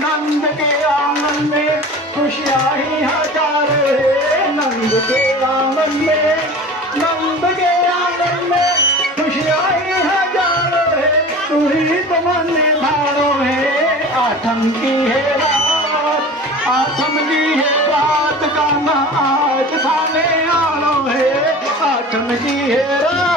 नंद के आंगन में खुशियाँ ही हजार है। नंद के आंगन में, नंद के आंगन में खुशियाँ ही हजार है। तू ही तो मन धारो है। आठम की है रात, आठम की है रात का ना आज थाने आनो है। आठम की है रात।